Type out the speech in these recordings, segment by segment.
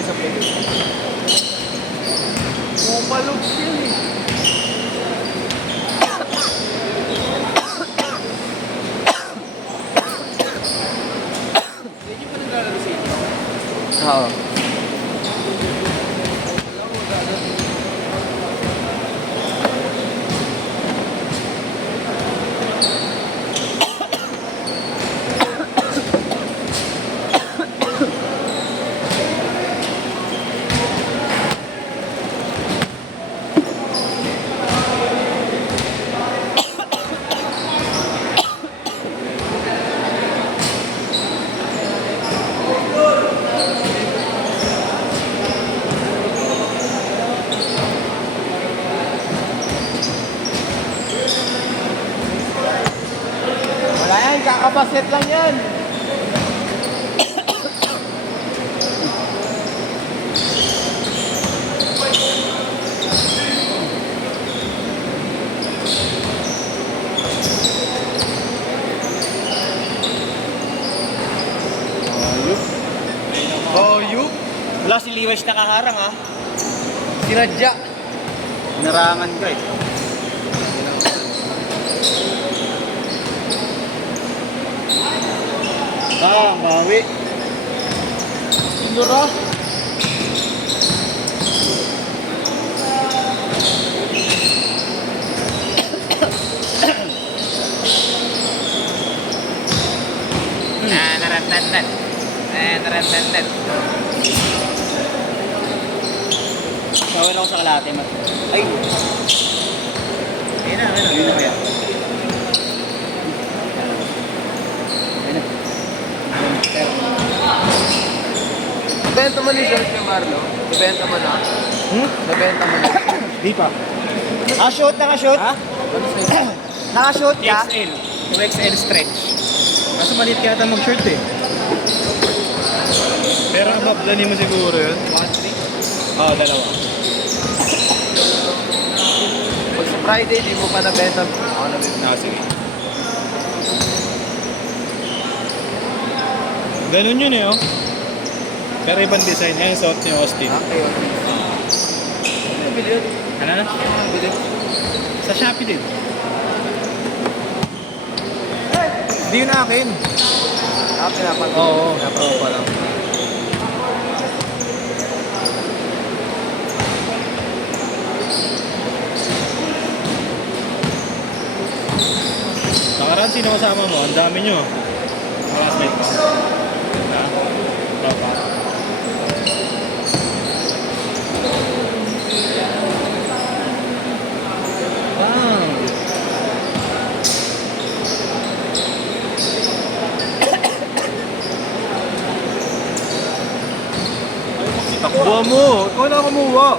isa pa yun. Pupalog yun eh. Hindi pa naglalaro sa inyo? Oo. Kakabaset lang yan. Oyup. Wala si Liwes nakaharang ha. Sinadya. Narangan ka eh. Bawi. Indura. Narantan. Gawin ako sa kalate, Mat. Ay! Ayun na kaya. Nabenta mo ni George ni Marlo? Nabenta mo na? Nabenta mo na? Di pa. Nakashoot. Ha? Nakashoot ka? XL. 2XL stretch. Kaso maliit kaya ata mag-shirt eh. Pero ababdanin mo siguro yun. 1-3. Oo, dalawa. Pag sa Friday, di mo pa nabenta. Ako nabenta. Sige. Ganun yun eh oh. Pero ibang design. Ayan, suot ni Austin. Okay, okay. Ano nabili yun? Ano na? Ano nabili? Sa Shopee din. Hindi yun akin. Pinapagawa. Oo. Pinapagawa pa lang. Nakaraan, sino kasama mo? Ang dami nyo. Classmate mo. Ha? Tropa. Wow. Takbuha mo! Ikaw na kumuha!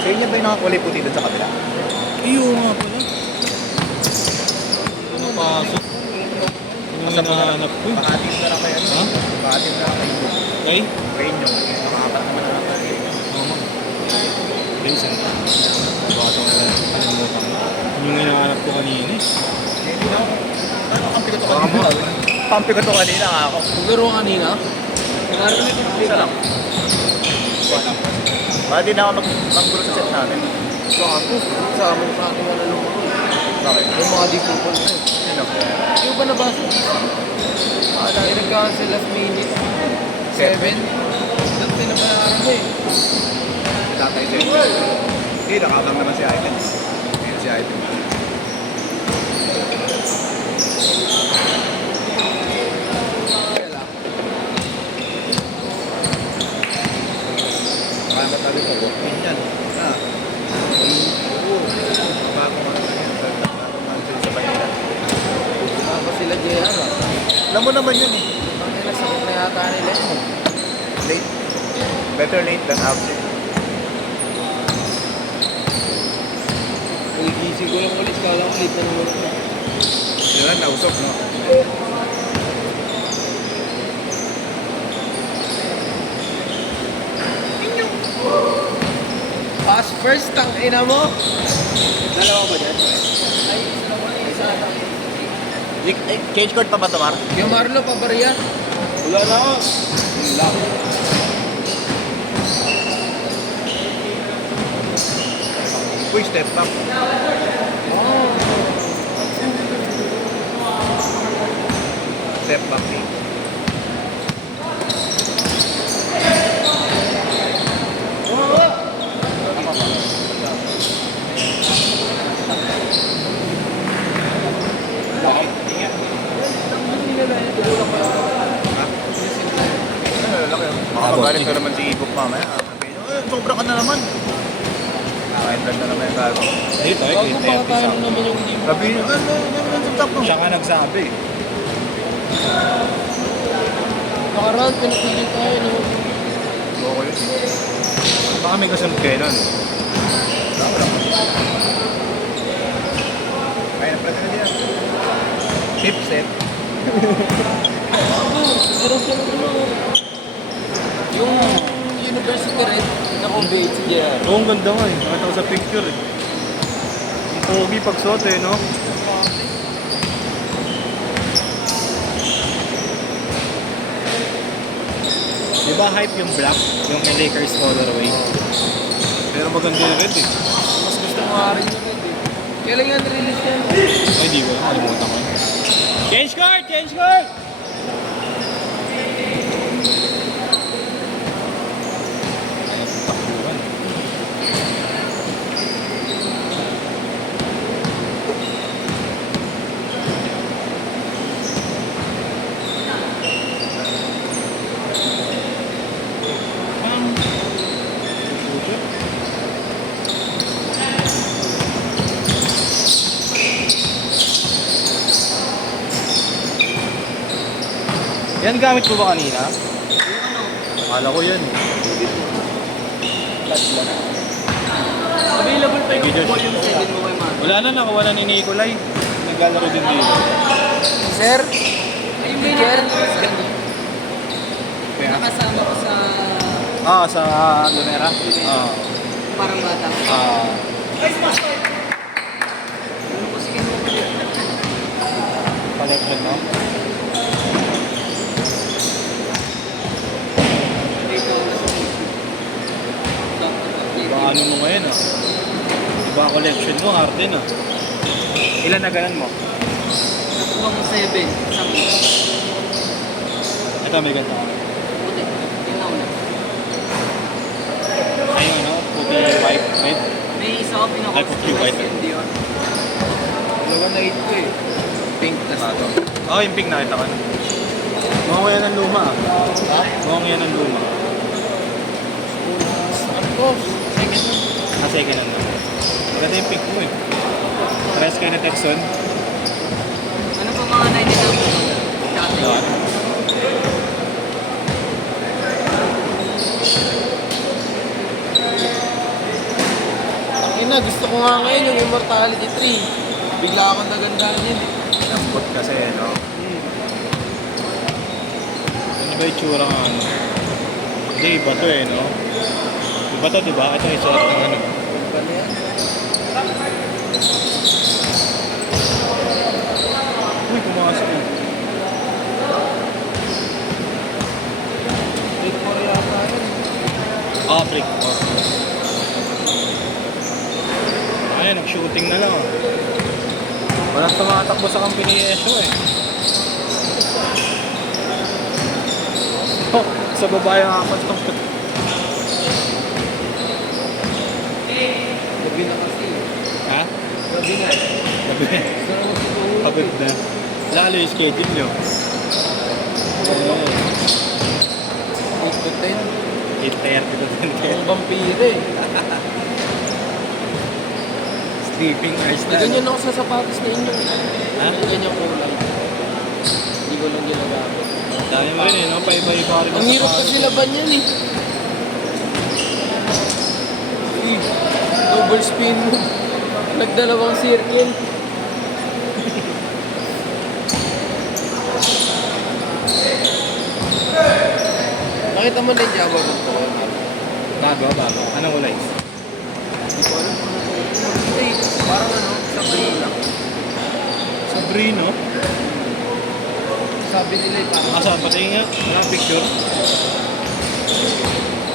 Sa inyo ba yung nakakulay puti doon sa kabila? Iyo nga pala. Napasok. Yung hinahanap ko eh. Makatim na lang kayo. Ha? Makatim na lang kayo. Okay? Rain nyo. Makapat naman na lang kayo. Oo. Vincent. Baka ito nga kalimutan ko. Yung hinahanap ko kanina eh. Ano kampi ko to kanina? Pampi ko to kanina nga ako. Naglaro kanina? Narinig ko Isa lang. Baka di na ako maggulo sa set natin. So ako, sa amin sa akin na lalong ako. Bakit? Yung mga di pupunta eh. Sino? Yung ba nabasa? Yung nag-cancel last minute. 7. Dapat pinabayaran mo eh. Tatay din. Hindi, nakabang naman si Ivan. si Item. Kaya lang. Kaya matalo sa walking yan. Ah. Bago nga yan. Sa Manila. Baka sila JR ah. Alam mo naman yun eh. Ang ina, sakot na yata nila yun. Late. Better late than absent. Nagigising ko lang ulit. Kala ko late na naman ako. Yun lang, nausap, no? Pass first, ang ina mo. Dalawa ba dyan? Ay, isa na wala, isa na. Change code pa ba ito, Mar? Yung Marlo, pabariya. Wala na ako. Uy, step back. Step back eh. Makakagalit ka naman si Ibok mamaya. Sobra ka na naman. Nakaintag na naman yung gago. Dito eh, Bago kita pa yung tayo isa. naman yung hindi mo. Sabi niyo, ano sa top mo? Siya nga nagsabi. Nakaraan, pinapili tayo. No? Okay yun. Baka may kasunod kayo nun. Kaya na pala na diyan. Tip set. Pero sa yung university rin, na-conveyed si JR. Oo, ang ganda nga eh. Nakita ko sa picture eh. Ang pogi pagsuot eh, no? Di ba hype yung black? Yung Lakers colorway? Pero maganda yung red eh. Mas gusto ko nga rin yung red eh. Kailan yan release yan? Ay, di ko. Nakalimutan ko yun. Change card! Change card! Ayun, takbuhan. Yan gamit mo ba kanina? Akala ko yan. Available pa Thank you, Josh. yung second mo kay Marlo. Wala na, nakuha na ni Nicolay. Naglalaro din dito. Sir? Ay, may JR? Nakasama ko sa Sa Lumera? parang bata. Ano ko sige mo? Collection, no? Dito na sa Iba ano mo ngayon, ah? Iba collection mo, Harden, ah. Ilan na ganan mo? Nakuha ko 7. Isang Ito, may ganda ka. puti. Yung nauna. Ayun, ano? Puti, white, red. May isa ako Ay, puti, white. Dior. Dalawa na 8 ko eh. Pink na ito. Yung pink nakita ka na. Mukhang yan ang luma, ah. Ha? Mukhang yan ang luma. Ano ko? Second mo. Second hand na. Maganda yung pink mo, eh. Parehas kayo na Texon. Ano pa mga 92 mo? Tsaka Yan. Ina, gusto ko nga ngayon yung Immortality 3. Bigla akong nagandahan yun. Lambot kasi, no? Ano ba yung tsura nga, ano? Hindi, iba to, eh, no? Iba to, di ba? Ito yung suot ng ano. Ano yan? Uy, pumasok yun. Date mo rin yata yun. Trick. Ayan, nag-shooting na lang, ah. Walang tumatakbo sa company ESO, eh. Oh, sa babae ang apat tong Gabi na kasi. Ha? gabi nga. Gabi. Pagod na. Lalo yung schedule nyo. Ano yun? 8 to 10. 8:30 to 10. Ang vampire eh. Sleeping hours May na. ganyan ako sa sapatos na inyo. Ha? May ganyan kulay. Hindi ko lang ginagamit. Dami mo rin eh, no? Paiba-iba rin. Ang hirap kasi laban yan eh. Uy, double spin move. Nagdalawang circle. Nakita mo na yung Java Room ko. Bago. Anong kulay? Hindi ko alam. Hindi, parang ano, Sabrina. Sabrino? Sabi nila eh, parang... Asa, pati nga. Walang picture.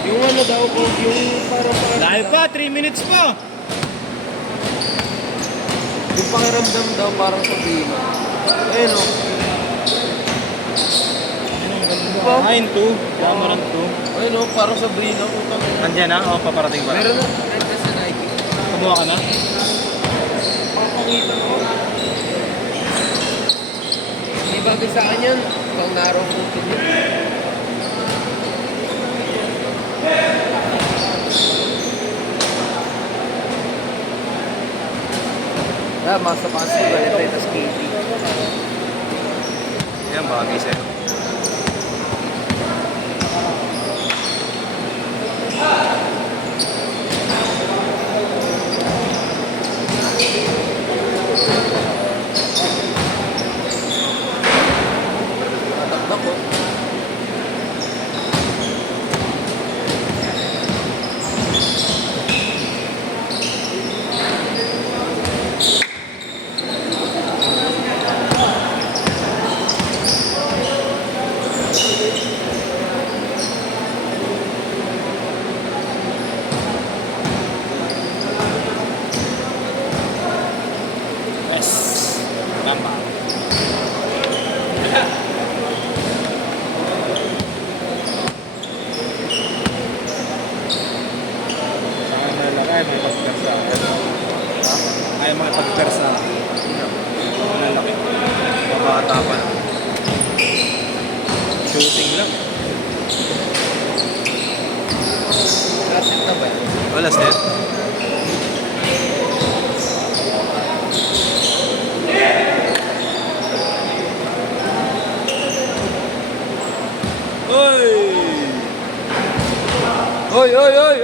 Yung ano daw ko, yung parang... Dahil pa, 3 minutes pa. Yung pakiramdam daw parang Sabrina. Ayun o. Diba? 9-2. Cameron 2. Ayun o, parang Sabrina. Utang. Nandiyan na? O, paparating pa. Meron na. Nandiyan sa Nike. Kumuha ka na? Papangitan ko. Hindi bagay sa akin yan. Pang narrow footed yun. Masa pa kasi ganito yung skating. Yan, bagay sa'yo. Tatakdak ko. Yes. Tama. Saan na lang ay may pagpersa. Ay may pagpersa. Malalaki. Mabata pa na. Shooting lang. Last hit na ba yan? Wala, Steph. Oy! Oy, oy, oy,